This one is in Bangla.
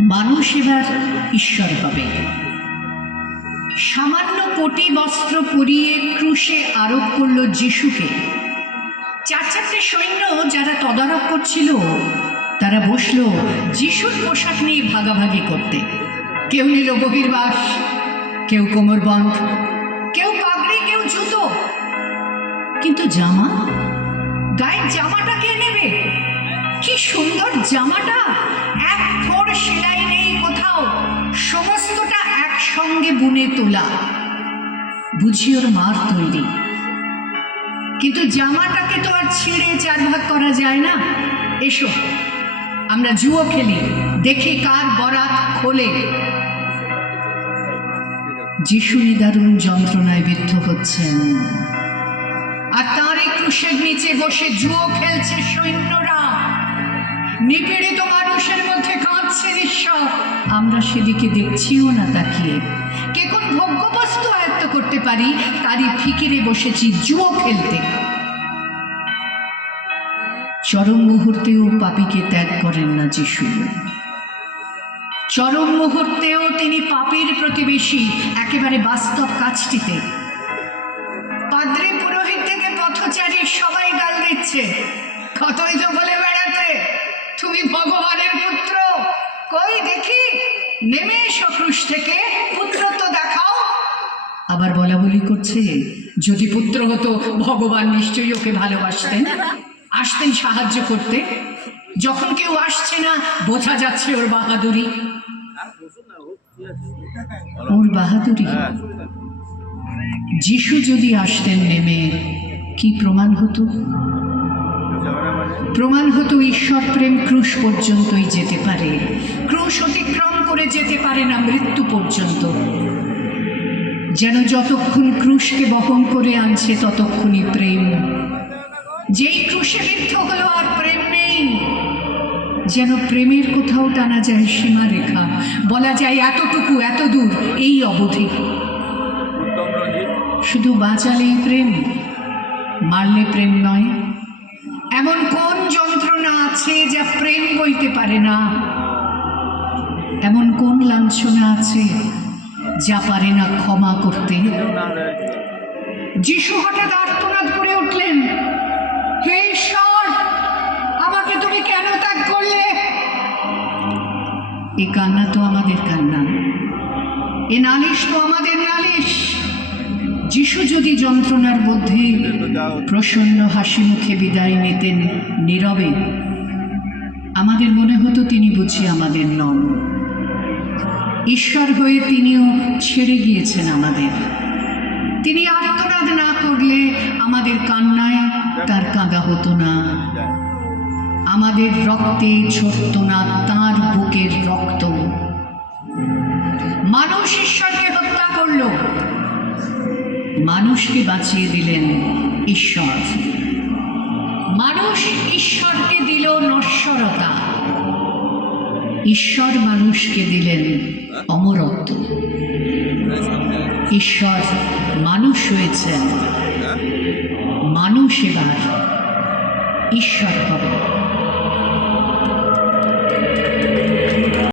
মানুষ এবার ঈশ্বর হবে সামান্য কোটি বস্ত্র পরিয়ে ক্রুশে আরোপ করল যিশুকে। চার চারটে সৈন্য যারা তদারক করছিল, তারা বসল যিশুর পোশাক নিয়ে ভাগাভাগি করতে। কেউ নিল বহির্বাস, কেউ কোমরবন্ধ সুন্দর জামাটা? এক ফোর সেলাই নেই কোথাও। সমস্তটা একসঙ্গে বুনে তোলা। বুঝি ওর মার তৈরি। কিন্তু জামাটাকে তো আর ছিঁড়ে চার ভাগ করা যায় না। এসো, আমরা জুয়ো খেলি। দেখি কার বরাত খোলে। যিশু নিদারুণ যন্ত্রণায় বিদ্ধ হচ্ছেন। আর তার এই ক্রুশের নিচে বসে জুয়ো খেলছে সৈন্যরা। নিপীড়িত মানুষের মধ্যে কাঁদছে ঈশ্বর আমরা সেদিকে দেখছিও না তাকিয়ে। কে কোন ভোগ্যবস্তু আয়ত্ত করতে পারি, তারই ফিকিরে বসেছি জুয়ো খেলতে। চরম মুহূর্তেও পাপীকে ত্যাগ করেন না যিশু। চরম মুহূর্তেও তিনি পাপীর প্রতিবেশী, একেবারে বাস্তব কাজটিতে। নেমে এসো ক্রুশ থেকে পুত্র তো দেখাও। আবার বলা বলি করছে, যদি পুত্র হতো, ভগবান নিশ্চয়ই ওকে ভালোবাসতেন। আসতেন সাহায্য করতে। যখন কেউ আসছে না, বোঝা যাচ্ছে ওর বাহাদুরি। ওর বাহাদুরি? যিশু যদি আসতেন নেমে, কি প্রমাণ হতো? প্রমাণ হতো ঈশ্বর প্রেম ক্রুশ পর্যন্তই যেতে পারে। ক্রুশ অতিক্রম পারে না মৃত্যু পর্যন্ত। যেন যতক্ষণ ক্রুশকে বহন করে আনছে, ততক্ষণই প্রেম। যেই ক্রুশে বিদ্ধ হলো, আর প্রেম নেই। যেন প্রেমের কোথাও টানা যায় সীমারেখা বলা যায় এতটুকু, এত দূর, এই অবধি। শুধু বাঁচালেই প্রেম, মারলে প্রেম নয়। এমন কোন যন্ত্রণা আছে যা প্রেম বইতে পারে না? এমন কোন লাঞ্ছনা আছে যা পারে না ক্ষমা করতে? যিশু হঠাৎ আর্তনাদ করে উঠলেন, হে ঈশ্বর, আমাকে তুমি কেন ত্যাগ করলে? এ কান্না তো আমাদের কান্না। এ নালিশ তো আমাদের নালিশ। যিশু যদি যন্ত্রণার মধ্যে প্রসন্ন হাসি মুখে বিদায় নিতেন নীরবে, আমাদের মনে হতো তিনি বুঝি আমাদের নন। ঈশ্বর হয়ে তিনিও ছেড়ে গিয়েছেন আমাদের। তিনি আর্তনাদ না করলে আমাদের কান্নায় তার কাঁদা হতো না। আমাদের রক্তে ছড়ত না, তার বুকের রক্ত। মানুষ ঈশ্বরকে হত্যা করল। মানুষকে বাঁচিয়ে দিলেন ঈশ্বর। মানুষ ঈশ্বরকে দিল নশ্বরতা। ঈশ্বর মানুষকে দিলেন অমরত্ব। ঈশ্বর মানুষ হয়েছেন। মানুষ এবার ঈশ্বর হবে।